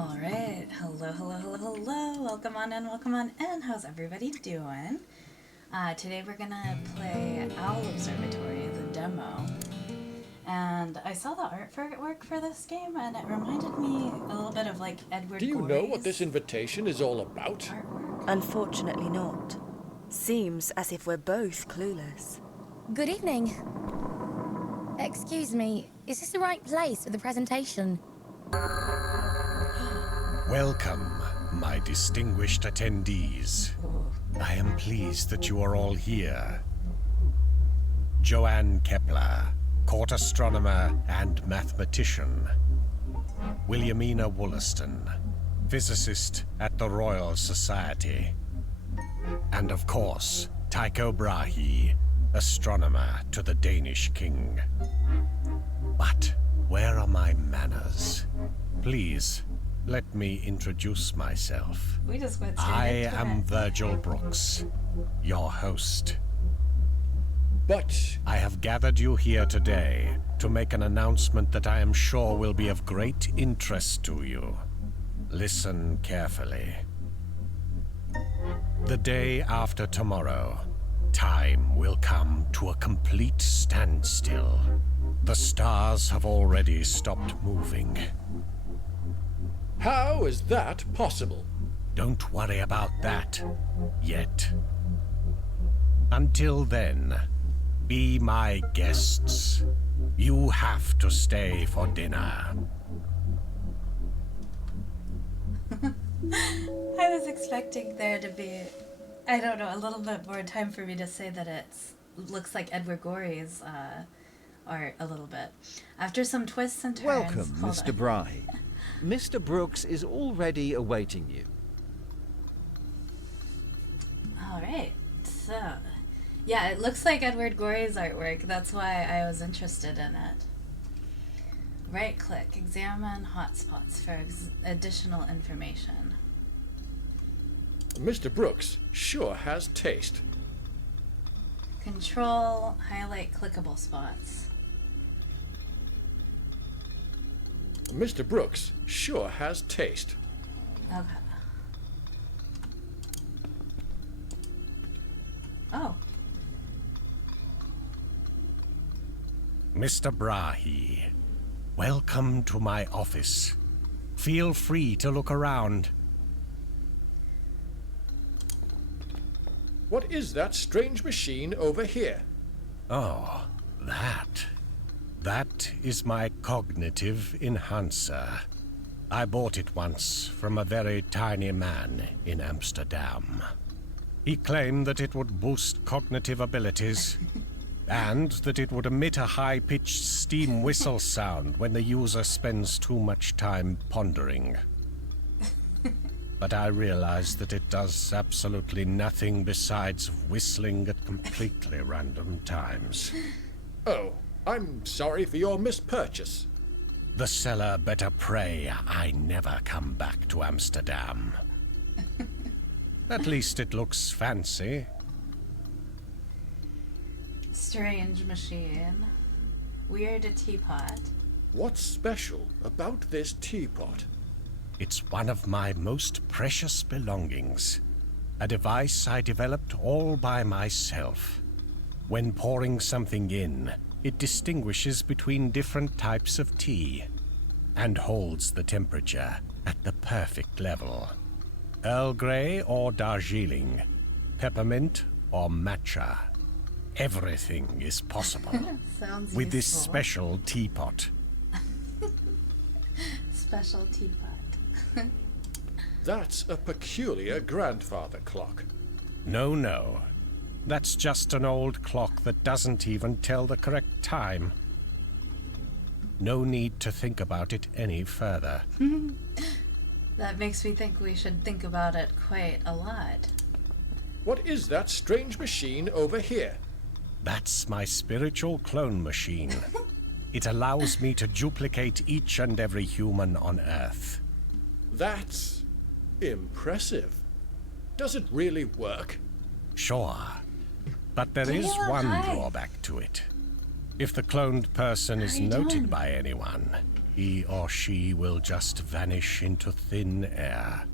Alright, hello. Welcome on in. How's everybody doing? Today we're gonna play Owl Observatory, the demo. And I saw the artwork for this game, and it reminded me a little bit of like Edward Do you Gorey's know what this invitation is all about? artwork. Unfortunately not. Seems as if we're both clueless. Good evening. Excuse me, is this the right place for the presentation? Welcome, my distinguished attendees. I am pleased that you are all here. Joanne Kepler, court astronomer and mathematician. Williamina Wollaston, physicist at the Royal Society. And of course, Tycho Brahe, astronomer to the Danish king. But where are my manners? Please, let me introduce myself. We just went straight I into am it. Virgil Brooks, your host. But I have gathered you here today to make an announcement that I am sure will be of great interest to you. Listen carefully. The day after tomorrow, time will come to a complete standstill. The stars have already stopped moving. how is that possible? Don't worry about that yet. Until then, be my guests. You have to stay for dinner. I was expecting there to be, I don't know, a little bit more time for me to say that it looks like Edward Gorey's art a little bit. After some twists and turns. Welcome, Hold Mr. on. Brahe. Mr. Brooks is already awaiting you. Alright, so. Yeah, it looks like Edward Gorey's artwork. That's why I was interested in it. Right click, examine hotspots for additional information. Mr. Brooks sure has taste. Control, highlight clickable spots. Mr. Brooks sure has taste. Okay. Oh. Mr. Brahe, welcome to my office. Feel free to look around. What is that strange machine over here? Oh, that. That is my cognitive enhancer. I bought it once from a very tiny man in Amsterdam. He claimed that it would boost cognitive abilities and that it would emit a high-pitched steam whistle sound when the user spends too much time pondering. But I realized that it does absolutely nothing besides whistling at completely random times. Oh, I'm sorry for your mispurchase. The seller better pray I never come back to Amsterdam. At least it looks fancy. Strange machine. Weird teapot. What's special about this teapot? It's one of my most precious belongings. A device I developed all by myself. When pouring something in, it distinguishes between different types of tea and holds the temperature at the perfect level. Earl Grey or Darjeeling, peppermint or matcha. Everything is possible Sounds with this useful. special teapot. Special teapot. That's a peculiar grandfather clock. No. That's just an old clock that doesn't even tell the correct time. No need to think about it any further. That makes me think we should think about it quite a lot. What is that strange machine over here? That's my spiritual clone machine. It allows me to duplicate each and every human on Earth. That's impressive. Does it really work? Sure. But there is Caleb, one hi. drawback to it. If the cloned person is are you noted doing? by anyone, he or she will just vanish into thin air.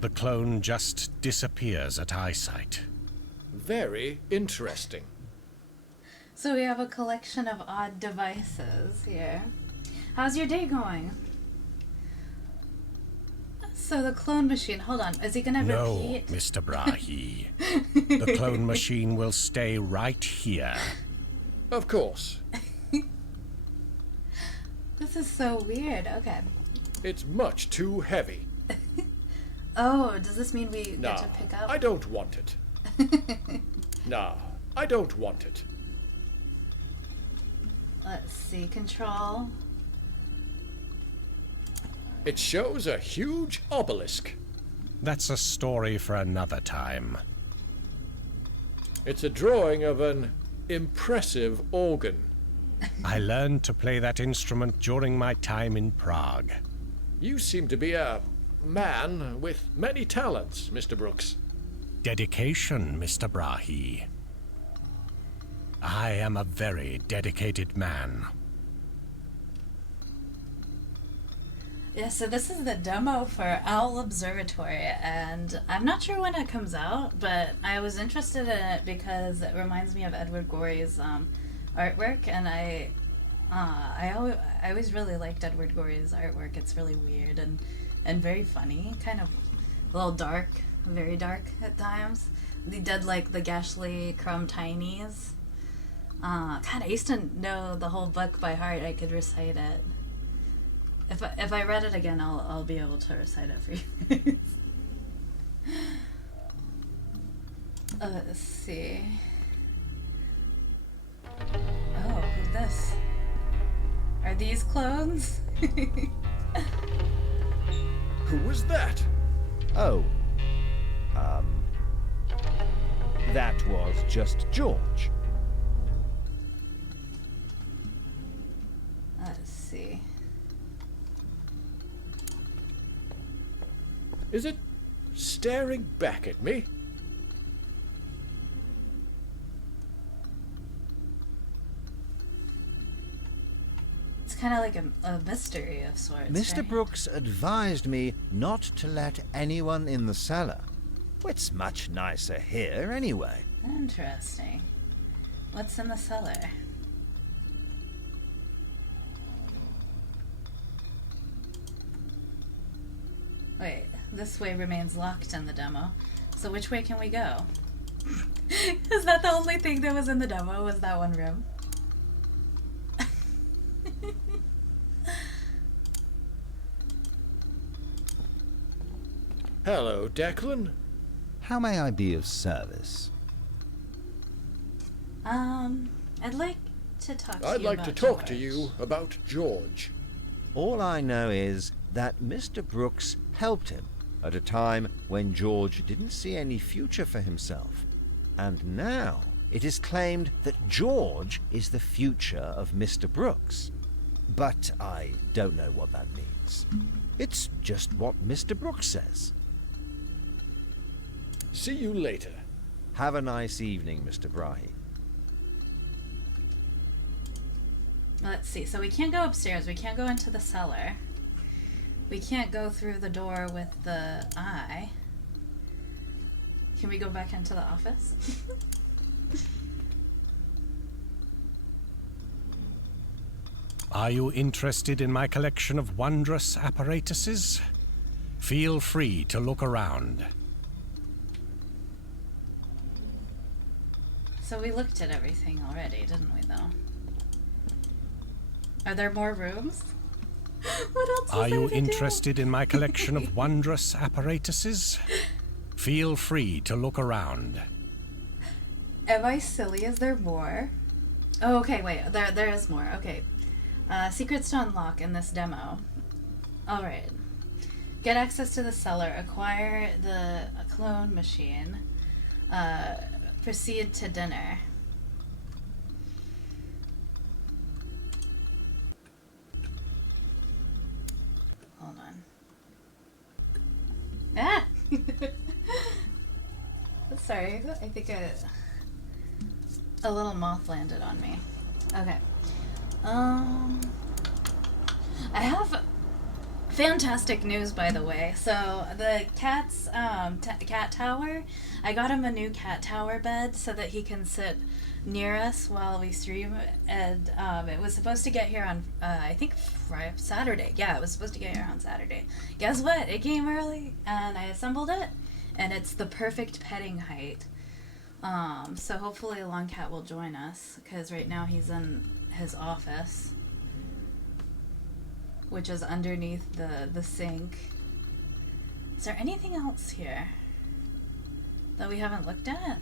The clone just disappears at eyesight. Very interesting. So we have a collection of odd devices here. How's your day going? So the clone machine, hold on, is he gonna No, repeat? Mr. Brahe. The clone machine will stay right here. Of course. This is so weird, okay. It's much too heavy. Oh, does this mean we No, get to pick up? I don't want it. No, I don't want it. Let's see, control. It shows a huge obelisk. That's a story for another time. It's a drawing of an impressive organ. I learned to play that instrument during my time in Prague. You seem to be a man with many talents, Mr. Brooks. Dedication, Mr. Brahe. I am a very dedicated man. Yeah, so this is the demo for Owl Observatory, and I'm not sure when it comes out, but I was interested in it because it reminds me of Edward Gorey's artwork, and I always really liked Edward Gorey's artwork. It's really weird and very funny, kind of a little dark, very dark at times. He did like the Gashly Crumb Tinies. God, I used to know the whole book by heart. I could recite it. If I read it again, I'll be able to recite it for you guys. Let's see. Oh, who's this? Are these clones? Who was that? Oh. That was just George. Let's see. Is it staring back at me? It's kind of like a mystery of sorts. Mr. right? Brooks advised me not to let anyone in the cellar. It's much nicer here anyway. Interesting. What's in the cellar? Wait, this way remains locked in the demo. So which way can we go? Is that the only thing that was in the demo? Was that one room? Hello, Declan. How may I be of service? I'd like to talk to I'd you like about to talk to George. you about George. All I know is that Mr. Brooks helped him at a time when George didn't see any future for himself. And now it is claimed that George is the future of Mr. Brooks. But I don't know what that means. It's just what Mr. Brooks says. See you later. Have a nice evening, Mr. Brahe. Let's see. So we can't go upstairs. We can't go into the cellar. We can't go through the door with the eye. Can we go back into the office? Are you interested in my collection of wondrous apparatuses? Feel free to look around. So we looked at everything already, didn't we, though? Are there more rooms? What else Are was there you to interested in my collection of wondrous apparatuses? Feel free to look around. do? Am I silly? Is there more? Oh, okay, wait. There is more. Okay. Secrets to unlock in this demo. Alright. Get access to the cellar. Acquire the clone machine. Proceed to dinner. Hold on. Ah! Sorry, I think a little moth landed on me. Okay. I have fantastic news, by the way. So the cat's cat tower, I got him a new cat tower bed so that he can sit near us while we stream. And it was supposed to get here on I think Saturday. Yeah, it was supposed to get here on Saturday. Guess what? It came early, and I assembled it, and it's the perfect petting height. So hopefully Longcat will join us, because right now he's in his office, which is underneath the sink. Is there anything else here that we haven't looked at?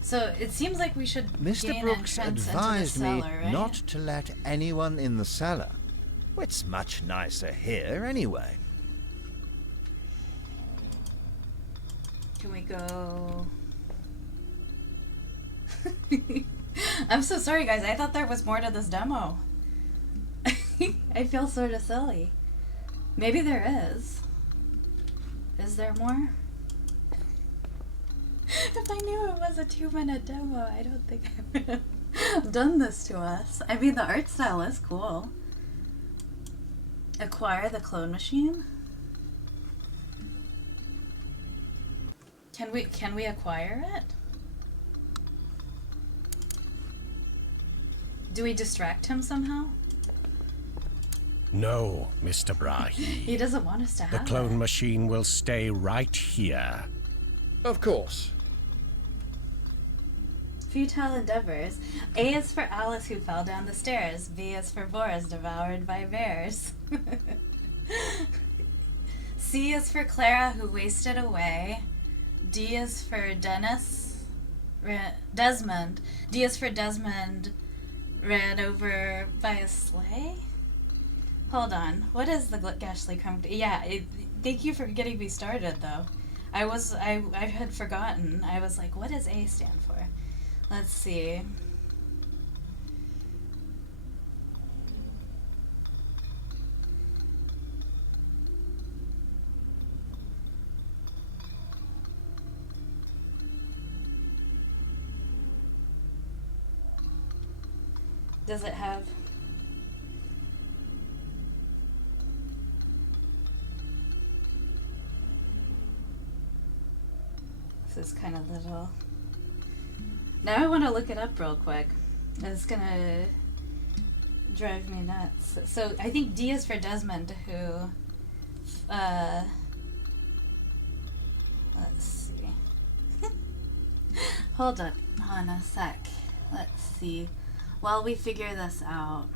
So it seems like we should Mr. gain Brooks entrance advised into the me cellar, right? not to let anyone in the cellar. It's much nicer here anyway. Can we go? I'm so sorry, guys. I thought there was more to this demo. I feel sort of silly. Maybe there is. Is there more? If I knew it was a 2-minute demo, I don't think I would have done this to us. I mean, the art style is cool. Acquire the clone machine? Can we acquire it? Do we distract him somehow? No, Mr. Brahe. He doesn't want us to The have clone it. machine will stay right here. Of course. Futile endeavors. A is for Alice who fell down the stairs. B is for Boris devoured by bears. C is for Clara who wasted away. D is for Desmond. D is for Desmond ran over by a sleigh? Hold on. What is the Gashly Crumb? Yeah, thank you for getting me started, though. I had forgotten. I was like, what does A stand for? Let's see. Does it have... This is kind of little. Now I want to look it up real quick. It's gonna drive me nuts. So I think D is for Desmond, who, let's see. Hold on a sec. Let's see. While we figure this out.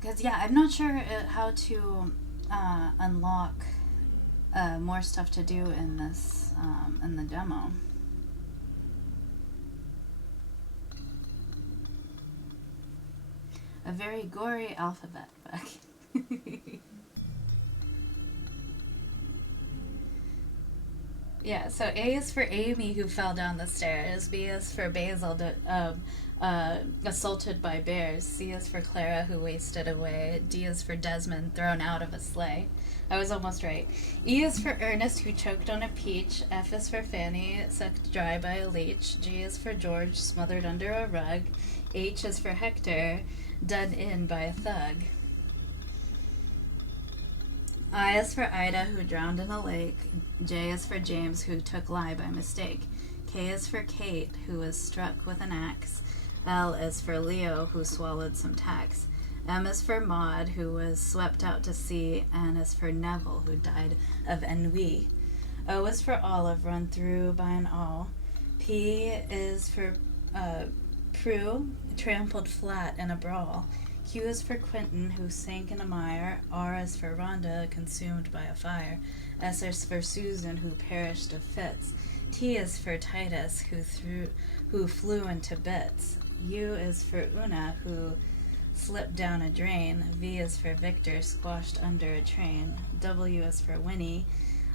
Because, yeah, I'm not sure how to unlock more stuff to do in this, in the demo. A very gory alphabet book. Yeah, so A is for Amy who fell down the stairs. B is for Basil assaulted by bears. C is for Clara who wasted away. D is for Desmond thrown out of a sleigh. I was almost right. E is for Ernest who choked on a peach. F is for Fanny sucked dry by a leech. G is for George smothered under a rug. H is for Hector done in by a thug. I is for Ida who drowned in a lake. J is for James who took lie by mistake. K is for Kate who was struck with an axe. L is for Leo who swallowed some tacks. M is for Maud who was swept out to sea. N is for Neville who died of ennui. O is for Olive run through by an awl. P is for Prue trampled flat in a brawl. Q is for Quentin, who sank in a mire. R is for Rhonda, consumed by a fire. S is for Susan, who perished of fits. T is for Titus, who flew into bits. U is for Una, who slipped down a drain. V is for Victor, squashed under a train. W is for Winnie,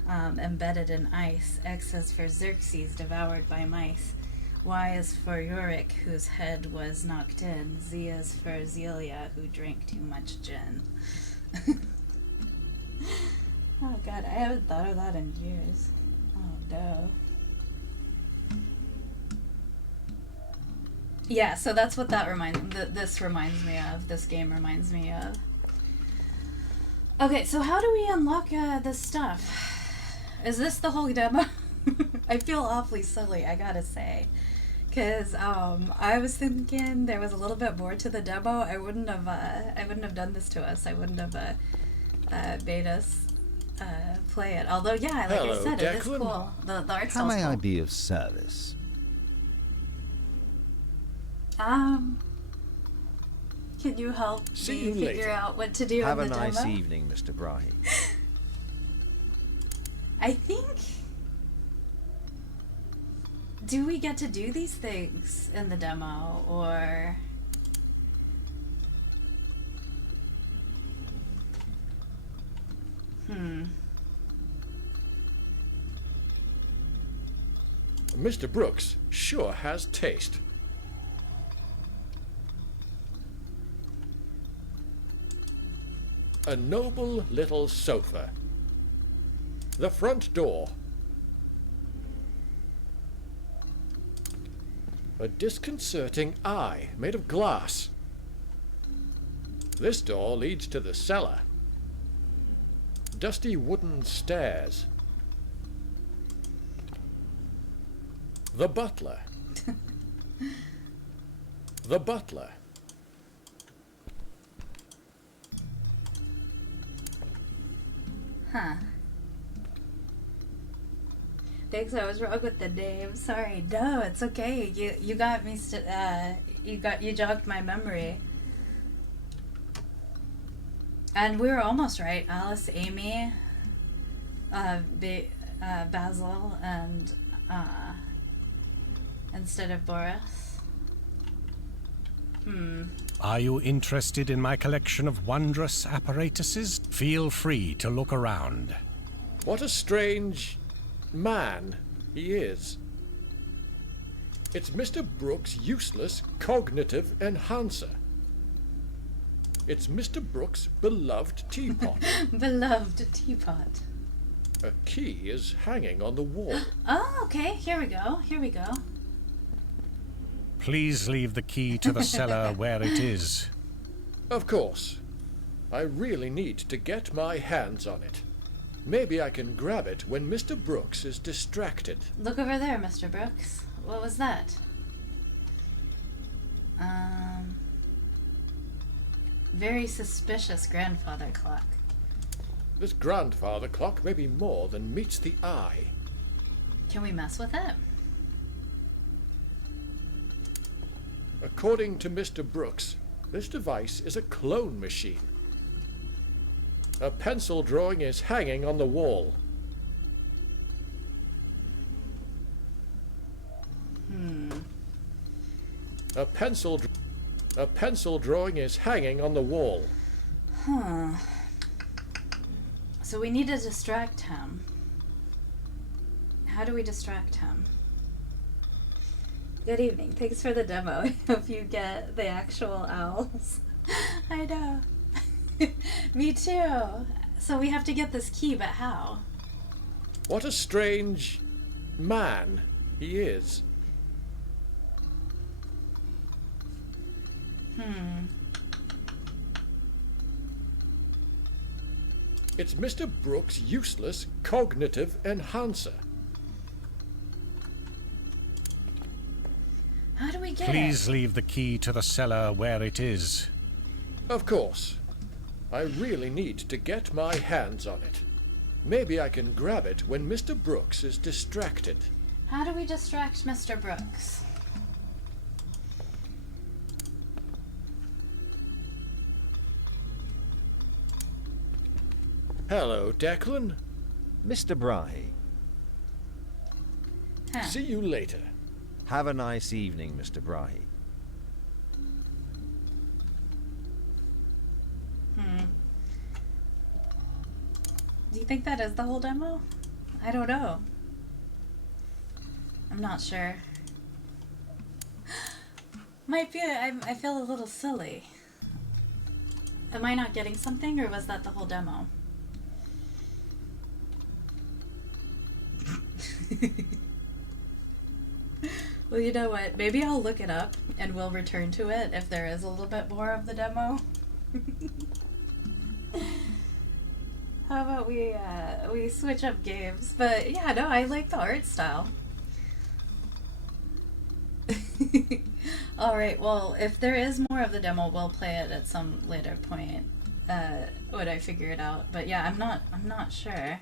embedded in ice. X is for Xerxes, devoured by mice. Y is for Yorick, whose head was knocked in. Z is for Zelia, who drank too much gin. Oh god, I haven't thought of that in years. Oh no. Yeah, so that's what that this reminds me of. This game reminds me of. Okay, so how do we unlock this stuff? Is this the whole demo? I feel awfully silly, I gotta say. Because I was thinking there was a little bit more to the demo. I wouldn't have done this to us. I wouldn't have made us play it. Although, yeah, like Hello, I said, it is Declan. cool. The art How style's may cool. I be of service? Can you help See me you figure later. out what to do Have in a the nice demo? evening, Mr. Brahe. I think... Do we get to do these things in the demo, or... Mr. Brooks sure has taste. A noble little sofa. The front door. A disconcerting eye made of glass. This door leads to the cellar. Dusty wooden stairs. The butler. The butler. Huh. Thanks, I was wrong with the name. Sorry. No, it's okay. You got me. You jogged my memory. And we were almost right. Alice, Amy, Basil, and instead of Boris. Are you interested in my collection of wondrous apparatuses? Feel free to look around. What a strange man he is. It's Mr. Brooks' useless cognitive enhancer. It's Mr. Brooks' beloved teapot. Beloved teapot. A key is hanging on the wall. Oh, okay. Here we go. Here we go. Please leave the key to the cellar where it is. Of course. I really need to get my hands on it. Maybe I can grab it when Mr. Brooks is distracted. Look over there, Mr. Brooks. What was that? Very suspicious grandfather clock. This grandfather clock may be more than meets the eye. Can we mess with it? According to Mr. Brooks, this device is a clone machine. A pencil drawing is hanging on the wall. A pencil drawing is hanging on the wall. Huh. So we need to distract him. How do we distract him? Good evening. Thanks for the demo. I hope you get the actual owls. I know. Me too. So we have to get this key, but how? What a strange man he is. It's Mr. Brooks' useless cognitive enhancer. How do we get Please it? leave the key to the cellar where it is. Of course. I really need to get my hands on it. Maybe I can grab it when Mr. Brooks is distracted. How do we distract Mr. Brooks? Hello, Declan. Mr. Brahe, Huh. See you later. have a nice evening, Mr. Brahe. Do you think that is the whole demo? I don't know. I'm not sure. Might be, I feel a little silly. Am I not getting something, or was that the whole demo? Well, you know what? Maybe I'll look it up and we'll return to it if there is a little bit more of the demo. How about we switch up games? But yeah, no, I like the art style. Alright, well, if there is more of the demo, we'll play it at some later point when I figure it out. But yeah, I'm not sure.